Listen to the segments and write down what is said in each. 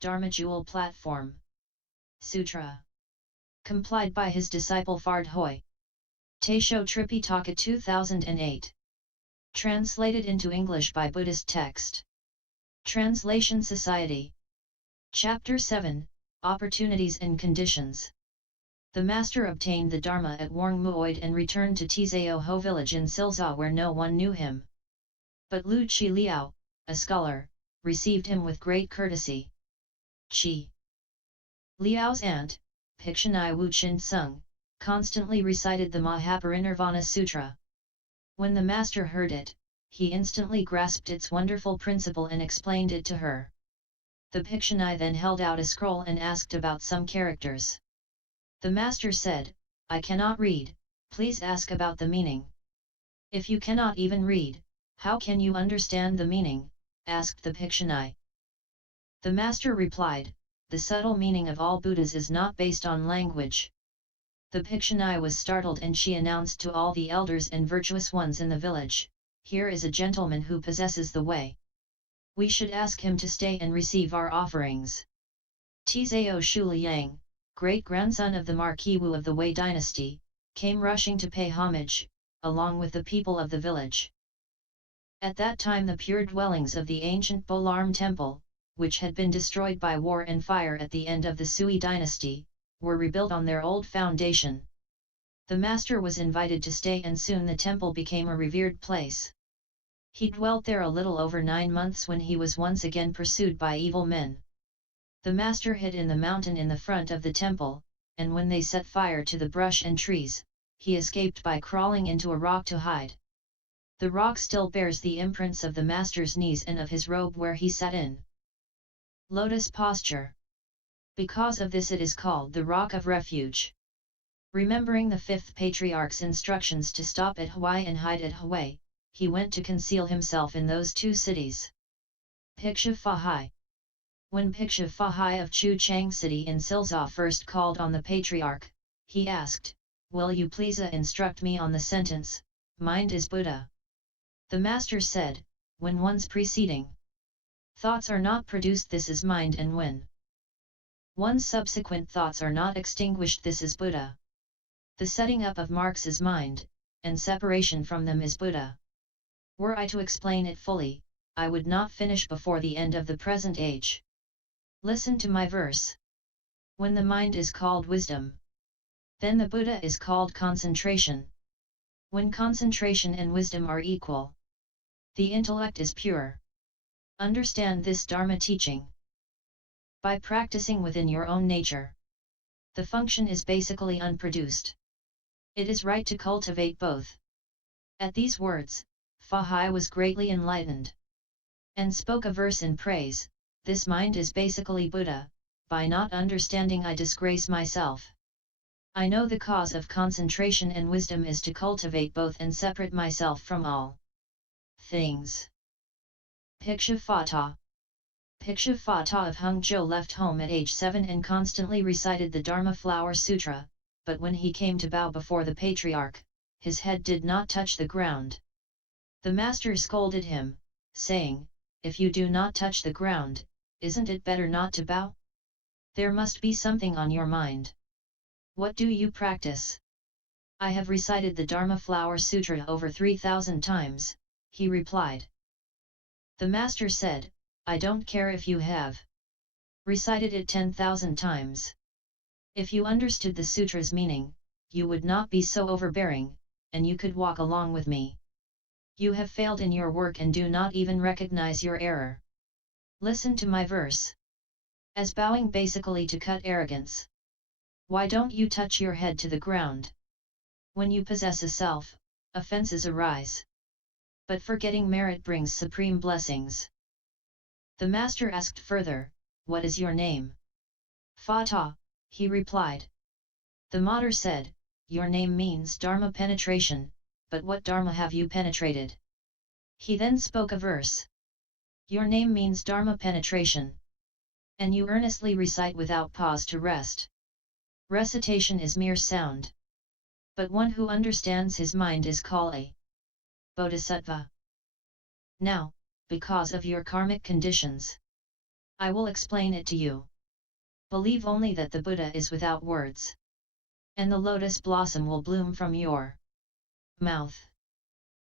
Dharma Jewel Platform. Sutra. Complied by his disciple Phard Huai. Taisho Tripitaka 2008. Translated into English by Buddhist text. Translation Society. Chapter 7, Opportunities and Conditions. The master obtained the Dharma at Wang Muoid and returned to Ts'ao Ho village in Silza where no one knew him. But Lu Chi Liao, a scholar, received him with great courtesy. Chi Liao's aunt, Bhikshuni Wu Chin Sung, constantly recited the Mahaparinirvana Sutra. When the master heard it, he instantly grasped its wonderful principle and explained it to her. The Bhikshuni then held out a scroll and asked about some characters. The master said, "I cannot read, please ask about the meaning." "If you cannot even read, how can you understand the meaning?" asked the Bhikshuni. The master replied, "The subtle meaning of all Buddhas is not based on language." The Bhikshuni was startled and she announced to all the elders and virtuous ones in the village, "Here is a gentleman who possesses the way. We should ask him to stay and receive our offerings." Ts'ao Shu Liang, great-grandson of the Marquis Wu of the Wei dynasty, came rushing to pay homage, along with the people of the village. At that time the pure dwellings of the ancient Boe-Larm Temple, which had been destroyed by war and fire at the end of the Sui dynasty, were rebuilt on their old foundation. The master was invited to stay and soon the temple became a revered place. He dwelt there a little over 9 months when he was once again pursued by evil men. The master hid in the mountain in the front of the temple, and when they set fire to the brush and trees, he escaped by crawling into a rock to hide. The rock still bears the imprints of the master's knees and of his robe where he sat in lotus posture. Because of this it is called the Rock of Refuge. Remembering the Fifth Patriarch's instructions to stop at Huai and hide at Huai, he went to conceal himself in those 2 cities. Bhikshu Fahai. When Bhikshu Fahai of Chu Chang city in Silza first called on the Patriarch, he asked, "Will you please instruct me on the sentence, 'Mind is Buddha'?" The master said, "When one's preceding thoughts are not produced, this is mind, and when one's subsequent thoughts are not extinguished, this is Buddha. The setting up of marks is mind, and separation from them is Buddha." Were I to explain it fully, I would not finish before the end of the present age. Listen to my verse. When the mind is called wisdom, then the Buddha is called concentration. When concentration and wisdom are equal, the intellect is pure. Understand this Dharma teaching by practicing within your own nature. The function is basically unproduced. It is right to cultivate both. At these words, Fahai was greatly enlightened and spoke a verse in praise. This mind is basically Buddha. By not understanding I disgrace myself. I know the cause of concentration and wisdom is to cultivate both and separate myself from all things. Bhikshu Phata. Bhikshu Phata of Hangzhou left home at age 7 and constantly recited the Dharma Flower Sutra, but when he came to bow before the Patriarch, his head did not touch the ground. The master scolded him, saying, "If you do not touch the ground, isn't it better not to bow? There must be something on your mind. What do you practice?" "I have recited the Dharma Flower Sutra over 3,000 times, he replied. The master said, "I don't care if you have recited it 10,000 times. If you understood the sutra's meaning, you would not be so overbearing, and you could walk along with me. You have failed in your work and do not even recognize your error. Listen to my verse. As bowing basically to cut arrogance. Why don't you touch your head to the ground? When you possess a self, offenses arise. But forgetting merit brings supreme blessings." The master asked further, "What is your name?" "Phata," he replied. The mater said, "Your name means Dharma penetration, but what Dharma have you penetrated?" He then spoke a verse. "Your name means Dharma penetration. And you earnestly recite without pause to rest. Recitation is mere sound. But one who understands his mind is called a Bodhisattva. Now, because of your karmic conditions, I will explain it to you. Believe only that the Buddha is without words. And the lotus blossom will bloom from your mouth.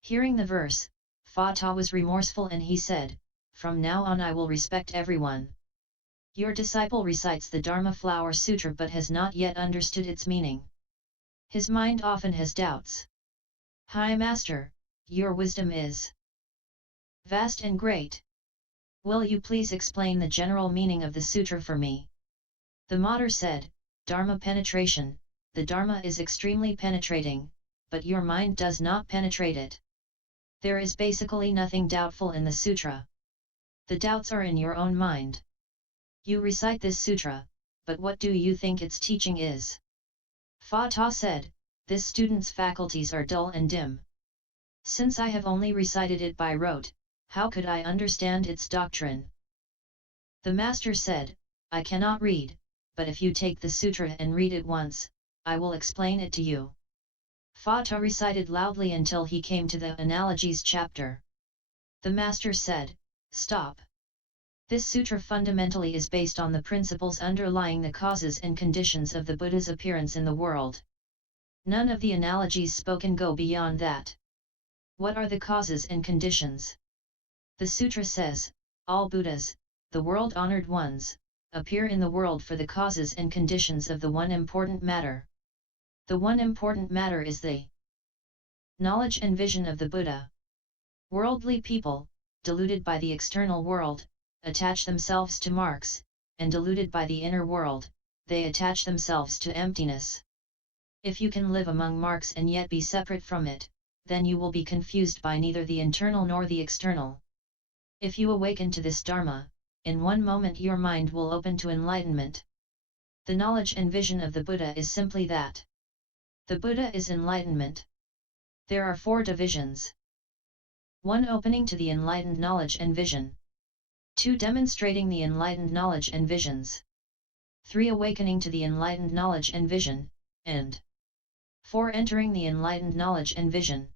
Hearing the verse, Fa Ta was remorseful and he said, "From now on I will respect everyone. Your disciple recites the Dharma Flower Sutra but has not yet understood its meaning. His mind often has doubts. High Master, your wisdom is vast and great. Will you please explain the general meaning of the sutra for me?" The Mater said, "Dharma penetration, the Dharma is extremely penetrating, but your mind does not penetrate it. There is basically nothing doubtful in the sutra. The doubts are in your own mind. You recite this sutra, but what do you think its teaching is?" Fa Ta said, "This student's faculties are dull and dim. Since I have only recited it by rote, how could I understand its doctrine?" The Master said, "I cannot read, but if you take the sutra and read it once, I will explain it to you." Fa Ta recited loudly until he came to the Analogies chapter. The Master said, "Stop. This sutra fundamentally is based on the principles underlying the causes and conditions of the Buddha's appearance in the world. None of the analogies spoken go beyond that. What are the causes and conditions? The sutra says, all Buddhas, the world-honored ones, appear in the world for the causes and conditions of the one important matter. The one important matter is the knowledge and vision of the Buddha. Worldly people, deluded by the external world, attach themselves to marks, and deluded by the inner world, they attach themselves to emptiness. If you can live among marks and yet be separate from it, then you will be confused by neither the internal nor the external. If you awaken to this Dharma, in one moment your mind will open to enlightenment. The knowledge and vision of the Buddha is simply that. The Buddha is enlightenment. There are 4 divisions. 1. Opening to the enlightened knowledge and vision. 2. Demonstrating the enlightened knowledge and visions. 3. Awakening to the enlightened knowledge and vision, and 4. Entering the enlightened knowledge and vision.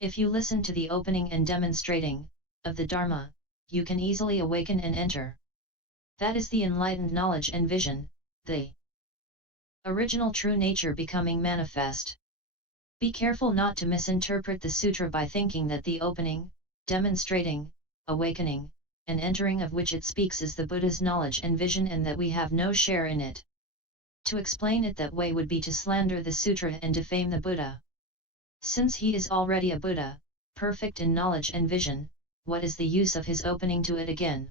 If you listen to the opening and demonstrating of the Dharma, you can easily awaken and enter. That is the enlightened knowledge and vision, the original true nature becoming manifest. Be careful not to misinterpret the sutra by thinking that the opening, demonstrating, awakening, and entering of which it speaks is the Buddha's knowledge and vision and that we have no share in it. To explain it that way would be to slander the sutra and defame the Buddha. Since he is already a Buddha, perfect in knowledge and vision, what is the use of his opening to it again?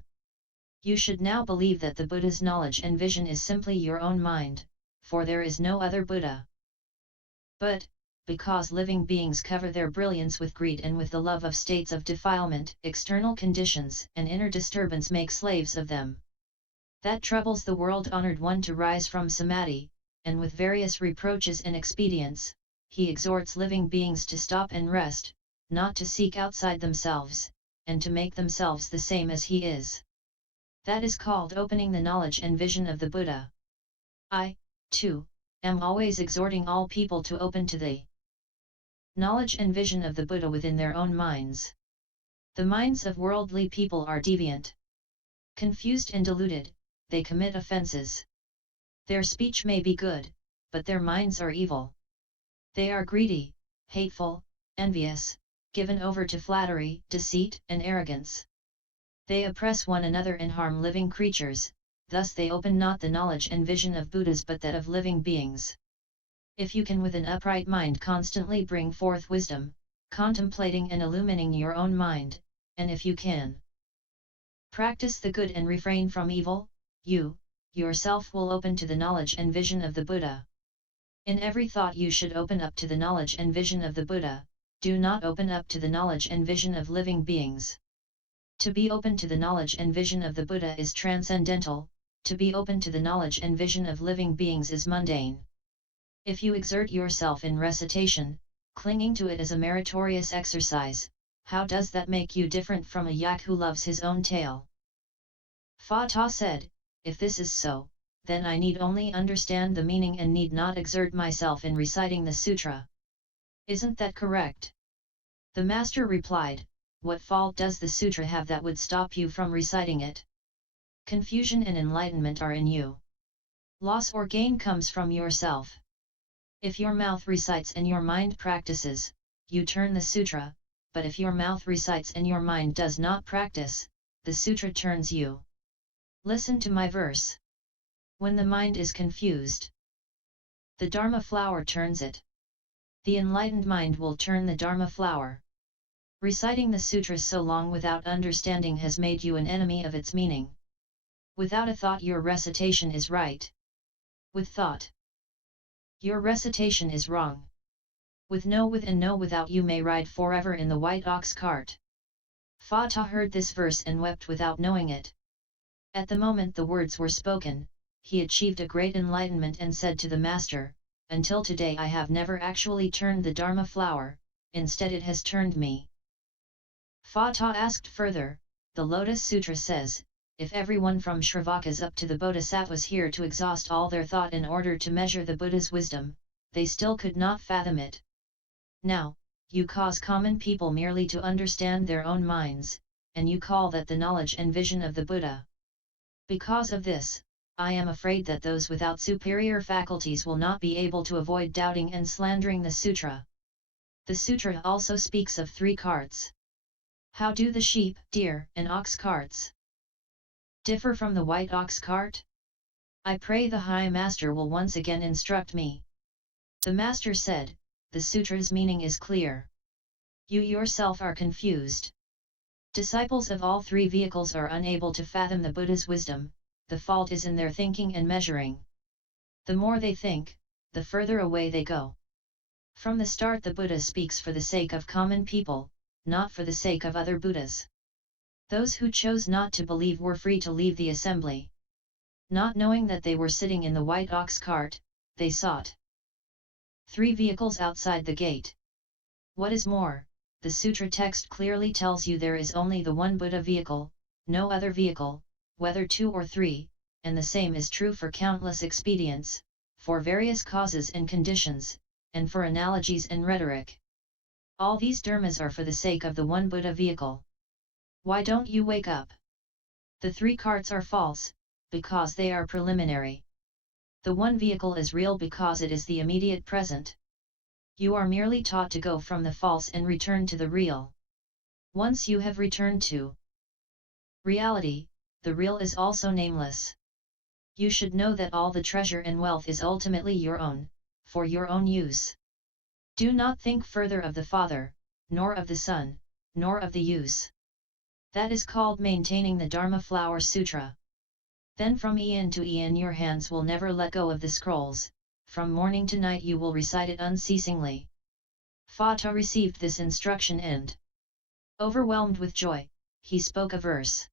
You should now believe that the Buddha's knowledge and vision is simply your own mind, for there is no other Buddha. But, because living beings cover their brilliance with greed and with the love of states of defilement, external conditions and inner disturbance make slaves of them. That troubles the world-honored one to rise from samadhi, and with various reproaches and expedients, he exhorts living beings to stop and rest, not to seek outside themselves, and to make themselves the same as he is. That is called opening the knowledge and vision of the Buddha. I, too, am always exhorting all people to open to the knowledge and vision of the Buddha within their own minds. The minds of worldly people are deviant. Confused and deluded, they commit offenses. Their speech may be good, but their minds are evil. They are greedy, hateful, envious, given over to flattery, deceit, and arrogance. They oppress one another and harm living creatures, thus they open not the knowledge and vision of Buddhas but that of living beings. If you can with an upright mind constantly bring forth wisdom, contemplating and illumining your own mind, and if you can practice the good and refrain from evil, you, yourself will open to the knowledge and vision of the Buddha. In every thought you should open up to the knowledge and vision of the Buddha, do not open up to the knowledge and vision of living beings. To be open to the knowledge and vision of the Buddha is transcendental, to be open to the knowledge and vision of living beings is mundane. If you exert yourself in recitation, clinging to it as a meritorious exercise, how does that make you different from a yak who loves his own tail? Fa Ta said, if this is so, then I need only understand the meaning and need not exert myself in reciting the sutra. Isn't that correct? The Master replied, what fault does the sutra have that would stop you from reciting it? Confusion and enlightenment are in you. Loss or gain comes from yourself. If your mouth recites and your mind practices, you turn the sutra, but if your mouth recites and your mind does not practice, the sutra turns you. Listen to my verse. When the mind is confused, the Dharma flower turns it. The enlightened mind will turn the Dharma flower. Reciting the sutras so long without understanding has made you an enemy of its meaning. Without a thought your recitation is right. With thought, your recitation is wrong. With and no without you may ride forever in the white ox cart. Fa Ta heard this verse and wept without knowing it. At the moment the words were spoken, he achieved a great enlightenment and said to the master, "Until today I have never actually turned the Dharma flower, instead it has turned me." Fa Ta asked further, the Lotus Sutra says, if everyone from Shravakas up to the Bodhisattvas here to exhaust all their thought in order to measure the Buddha's wisdom, they still could not fathom it. Now, you cause common people merely to understand their own minds, and you call that the knowledge and vision of the Buddha. Because of this, I am afraid that those without superior faculties will not be able to avoid doubting and slandering the sutra. The sutra also speaks of 3 carts. How do the sheep, deer, and ox carts differ from the white ox cart? I pray the High Master will once again instruct me. The Master said, the sutra's meaning is clear. You yourself are confused. Disciples of all 3 vehicles are unable to fathom the Buddha's wisdom, the fault is in their thinking and measuring. The more they think, the further away they go. From the start the Buddha speaks for the sake of common people, not for the sake of other Buddhas. Those who chose not to believe were free to leave the assembly. Not knowing that they were sitting in the white ox cart, they sought 3 vehicles outside the gate. What is more, the sutra text clearly tells you there is only the one Buddha vehicle, no other vehicle, whether 2 or 3, and the same is true for countless expedients, for various causes and conditions, and for analogies and rhetoric. All these dharmas are for the sake of the one Buddha vehicle. Why don't you wake up? The 3 carts are false, because they are preliminary. The one vehicle is real because it is the immediate present. You are merely taught to go from the false and return to the real. Once you have returned to reality, the real is also nameless. You should know that all the treasure and wealth is ultimately your own, for your own use. Do not think further of the Father, nor of the Son, nor of the use. That is called maintaining the Dharma Flower Sutra. Then from eon to eon your hands will never let go of the scrolls, from morning to night you will recite it unceasingly. Fa Ta received this instruction and, overwhelmed with joy, he spoke a verse.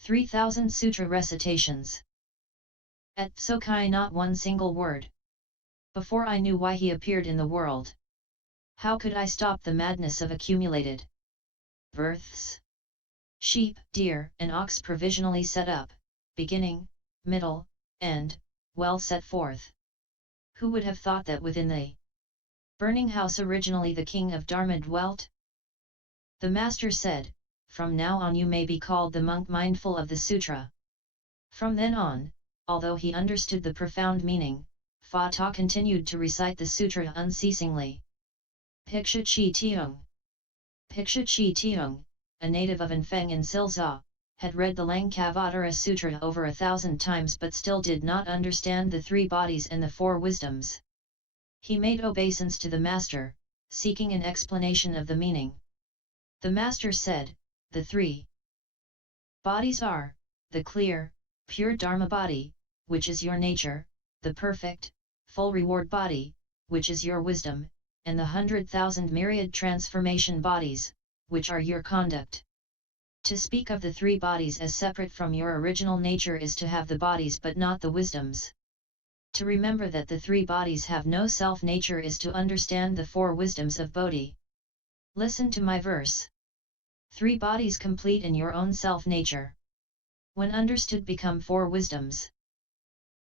3,000 Sutra recitations. At Tsokai not one single word. Before I knew why he appeared in the world. How could I stop the madness of accumulated births? Sheep, deer, and ox provisionally set up, beginning, middle, end, well set forth. Who would have thought that within the burning house originally the king of Dharma dwelt? The Master said, from now on you may be called the monk mindful of the sutra. From then on, although he understood the profound meaning, Fa Ta continued to recite the sutra unceasingly. Piksha Chi Tiong. Piksha Chi Tiong, a native of Anfeng in Silza, had read the Langkavattara Sutra over 1,000 times but still did not understand the 3 bodies and the 4 wisdoms. He made obeisance to the Master, seeking an explanation of the meaning. The Master said, the 3 bodies are, the clear, pure Dharma body, which is your nature, the perfect, full reward body, which is your wisdom, and the 100,000 myriad transformation bodies, which are your conduct. To speak of the 3 bodies as separate from your original nature is to have the bodies but not the wisdoms. To remember that the 3 bodies have no self-nature is to understand the 4 wisdoms of Bodhi. Listen to my verse. 3 bodies complete in your own self-nature. When understood become 4 wisdoms.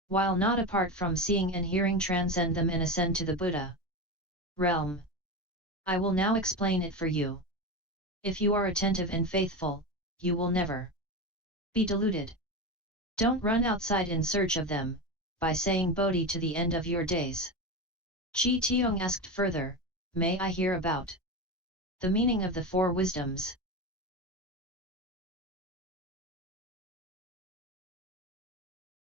While not apart from seeing and hearing transcend them and ascend to the Buddha realm. I will now explain it for you. If you are attentive and faithful, you will never be deluded. Don't run outside in search of them, by saying Bodhi to the end of your days. Chi Tiong asked further, may I hear about the meaning of the four wisdoms?